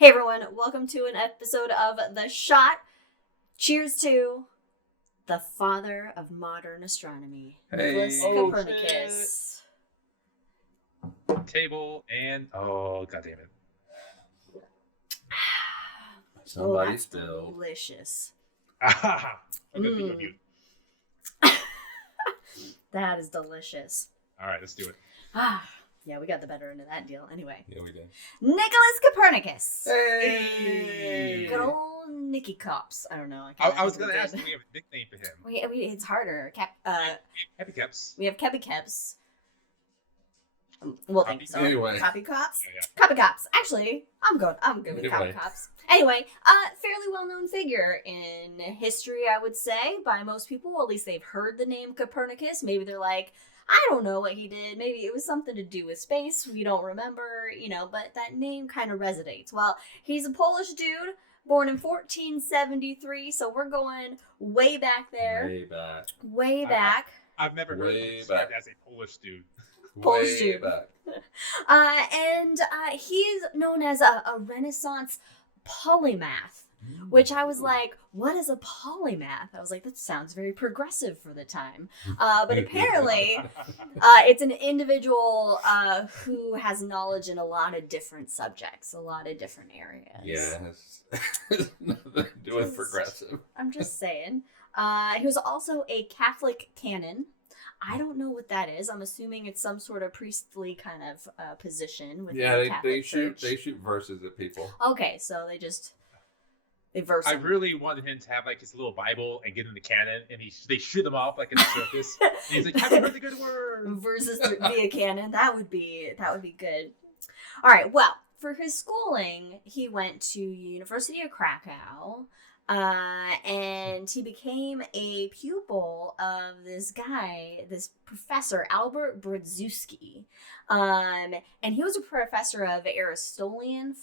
Hey everyone, welcome to an episode of The Shot. Cheers to the Father of Modern Astronomy, Nicolaus Copernicus. Table and god damn it. Somebody spilled. Delicious. I'm gonna put you on mute. That is delicious. Alright, let's do it. Yeah, we got the better end of that deal anyway. Yeah, we did. Nicolaus Copernicus. Hey! Good old Nicky Cops. I don't know. I was going to ask if we have a nickname for him. It's harder. Happy Caps. We have Keppy Keps. Well, thank you. So, anyway. Copy Cops? Yeah. Copy Cops. Actually, I'm good with Anyway. Copy Cops. Anyway, fairly well-known figure in history, I would say, by most people. At least they've heard the name Copernicus. Maybe they're like, I don't know what he did. Maybe it was something to do with space. We don't remember, but that name kind of resonates. Well, he's a Polish dude, born in 1473, so we're going way back there. Way back. I've never heard him described as a Polish dude. Polish dude. And he is known as a Renaissance polymath, which I was like, what is a polymath? I was like, that sounds very progressive for the time. But apparently, it's an individual who has knowledge in a lot of different subjects, a lot of different areas. Yeah, it has nothing to do with progressive. I'm just saying. He was also a Catholic canon. I don't know what that is. I'm assuming it's some sort of priestly kind of position with the Catholic Church. They shoot verses at people. Okay, so they verse him. I really wanted him to have like his little Bible and get in the canon, and they shoot him off like in a circus. And he's like, "Happy birthday, good word." Verses via canon. That would be good. All right. Well, for his schooling, he went to University of Krakow. And he became a pupil of this professor, Albert Brodzinski. And he was a professor of Aristotelian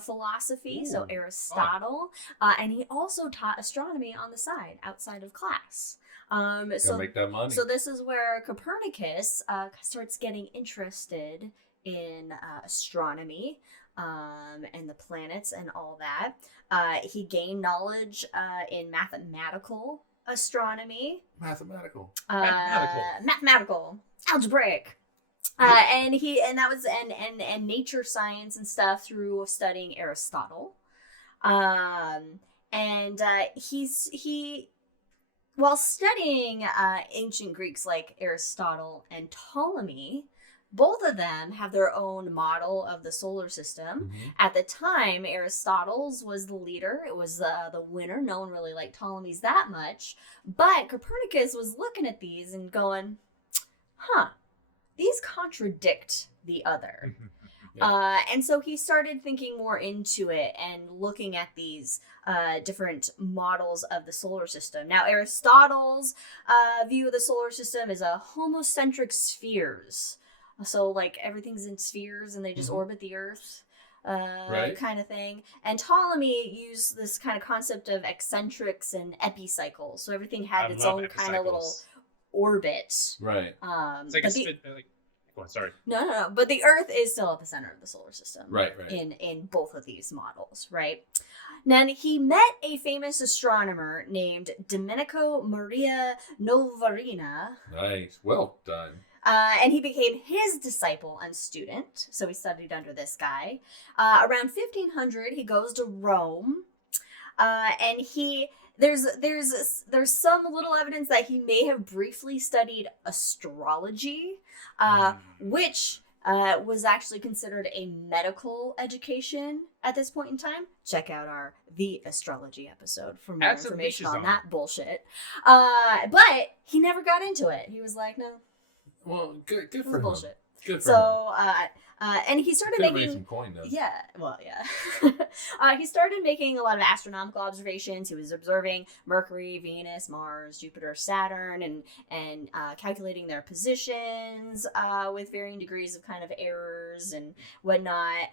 philosophy, so Aristotle. And he also taught astronomy on the side, outside of class. So make that money. So this is where Copernicus starts getting interested in astronomy. And the planets and all that. He gained knowledge in mathematical astronomy. Mathematical. Algebraic. And nature science and stuff through studying Aristotle. While studying ancient Greeks like Aristotle and Ptolemy, both of them have their own model of the solar system. Mm-hmm. At the time, Aristotle's was the leader. It was the winner. No one really liked Ptolemy's that much. But Copernicus was looking at these and going, these contradict the other. Yeah. And so he started thinking more into it and looking at these different models of the solar system. Now, Aristotle's view of the solar system is a homocentric spheres. So, like, everything's in spheres and they just orbit the Earth, kind of thing. And Ptolemy used this kind of concept of eccentrics and epicycles. So everything had its own kind of little orbit. Right. It's like go on, sorry. No. But the Earth is still at the center of the solar system. Right. In both of these models, right? Then he met a famous astronomer named Domenico Maria Novarina. Nice. Well done. And he became his disciple and student. So he studied under this guy. Around 1500, he goes to Rome. And there's some little evidence that he may have briefly studied astrology, which was actually considered a medical education at this point in time. Check out our The Astrology episode for more information on that bullshit. But he never got into it. He was like, no. Well, good for him. Bullshit. Good for him. And he started making some coin, though. Yeah, well, yeah. He started making a lot of astronomical observations. He was observing Mercury, Venus, Mars, Jupiter, Saturn, and calculating their positions with varying degrees of kind of errors and whatnot.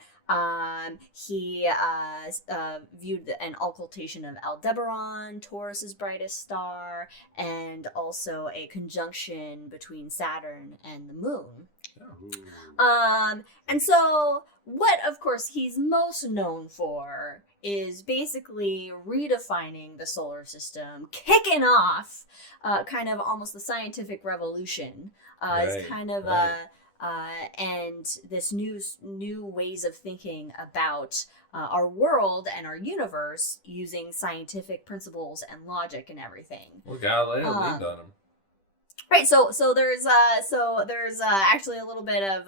He viewed an occultation of Aldebaran, Taurus's brightest star, and also a conjunction between Saturn and the moon. And so what, of course, he's most known for is basically redefining the solar system, kicking off kind of almost the scientific revolution. It's kind of and this new ways of thinking about our world and our universe using scientific principles and logic and everything. Well, Galileo leaned on him. Right, so there's actually a little bit of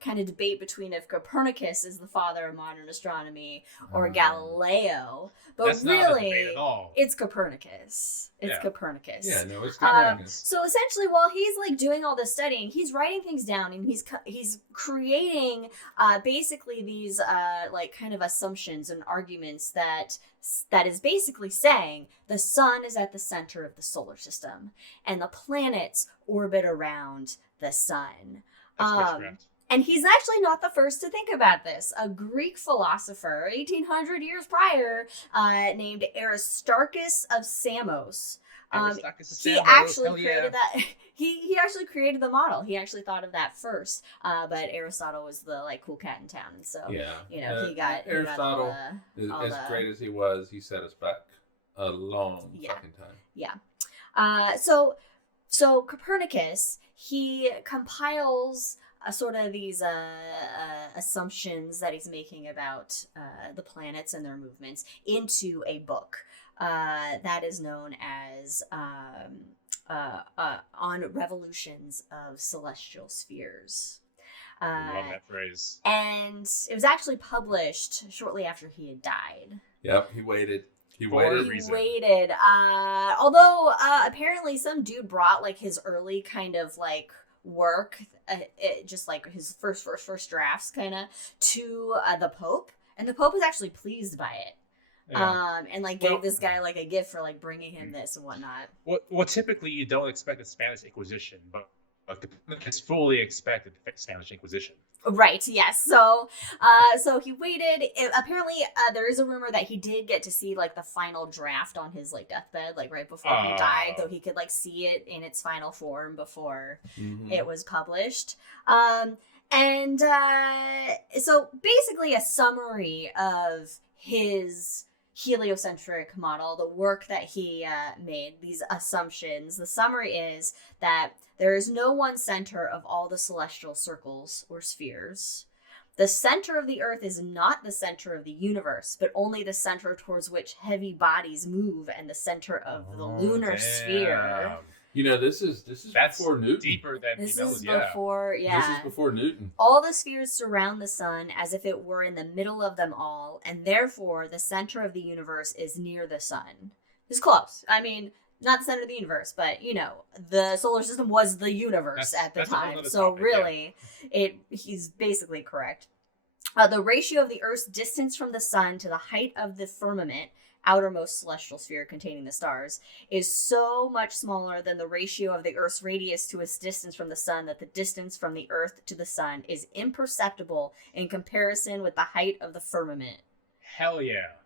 kind of debate between if Copernicus is the father of modern astronomy or Galileo, but that's really not a debate at all. It's Copernicus. It's Copernicus. Yeah, no, it's Copernicus. So essentially, while he's like doing all this studying, he's writing things down and he's creating basically these like kind of assumptions and arguments that is basically saying the sun is at the center of the solar system and the planets orbit around the sun. And he's actually not the first to think about this. A Greek philosopher, 1800 years prior, named Aristarchus of Samos. He actually created that. He actually created the model. He actually thought of that first. But Aristotle was the like cool cat in town, and so he got Aristotle. As great as he was, he set us back a long fucking time. Yeah. So Copernicus, he compiles sort of these assumptions that he's making about the planets and their movements into a book that is known as On Revolutions of Celestial Spheres. I love that phrase. And it was actually published shortly after he had died. Yep, he waited. He waited. Although apparently some dude brought like his early kind of like work, just like his first drafts kind of to the Pope, and the Pope was actually pleased by it. And like gave this guy like a gift for like bringing him this and whatnot. Well, typically you don't expect the Spanish Inquisition, but Copernicus fully expected the Spanish Inquisition. Right. Yes. So he waited. Apparently, there is a rumor that he did get to see like the final draft on his like deathbed, like right before he died, though he could like see it in its final form before it was published. So basically, a summary of his heliocentric model, the work that he made, these assumptions. The summary is that there is no one center of all the celestial circles or spheres. The center of the Earth is not the center of the universe, but only the center towards which heavy bodies move and the center of the lunar sphere. You know, this is before Newton. Deeper than this knows, is before, This is before Newton. All the spheres surround the sun as if it were in the middle of them all, and therefore the center of the universe is near the sun. It's close. I mean, not the center of the universe, but you know, the solar system was the universe at the time. So topic, really, he's basically correct. The ratio of the Earth's distance from the sun to the height of the firmament, outermost celestial sphere containing the stars, is so much smaller than the ratio of the Earth's radius to its distance from the sun that the distance from the Earth to the sun is imperceptible in comparison with the height of the firmament. Hell yeah.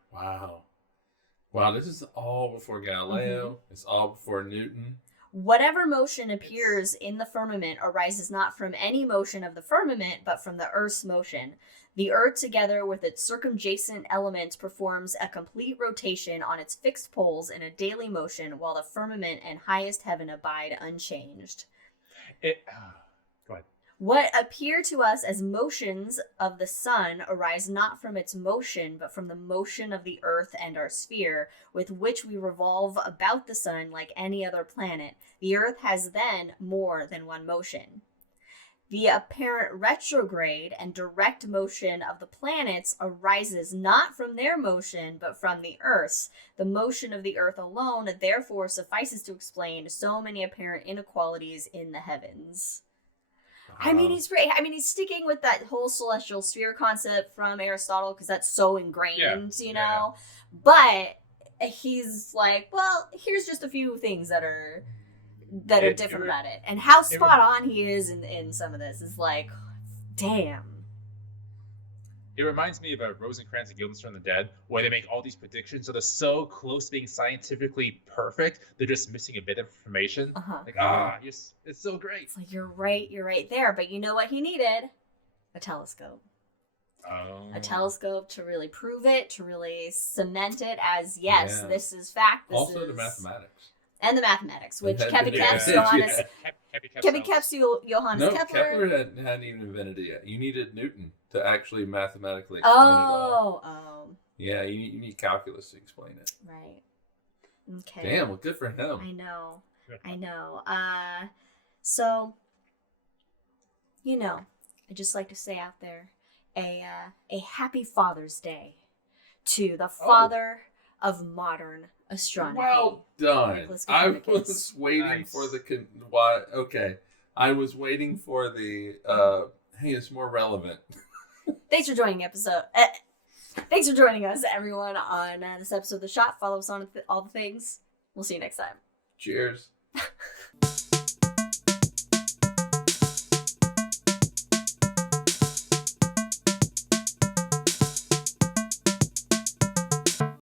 Wow, this is all before Galileo. It's all before Newton. Whatever motion appears in the firmament arises not from any motion of the firmament, but from the Earth's motion. The Earth, together with its circumjacent elements, performs a complete rotation on its fixed poles in a daily motion, while the firmament and highest heaven abide unchanged. Go ahead. What appear to us as motions of the sun arise not from its motion, but from the motion of the Earth and our sphere, with which we revolve about the sun like any other planet. The Earth has then more than one motion. The apparent retrograde and direct motion of the planets arises not from their motion, but from the Earth's. The motion of the Earth alone, therefore, suffices to explain so many apparent inequalities in the heavens. I mean, he's sticking with that whole celestial sphere concept from Aristotle because that's so ingrained, you know. But he's like, well, here's just a few things that are different about it, and how spot on he is in some of this is like, damn. It reminds me of a Rosencrantz and Guildenstern and the Dead, where they make all these predictions, so they're so close to being scientifically perfect, they're just missing a bit of information. Like, it's so great. It's like, you're right there. But you know what he needed? A telescope. A telescope to really prove it, to really cement it as, this is fact. Also the mathematics. And the mathematics, which Kepler Johannes Kepler hadn't even invented it yet. You needed Newton to actually mathematically explain it all. Yeah, you need calculus to explain it. Right. Okay. Damn, well, good for him. I know. So, I'd just like to say out there a happy Father's Day to the father of modern astronomy. Well done. I was waiting for the I was waiting for the hey, it's more relevant. Thanks for joining us, everyone, on this episode of The Shot. Follow us on all the things. We'll see you next time. Cheers.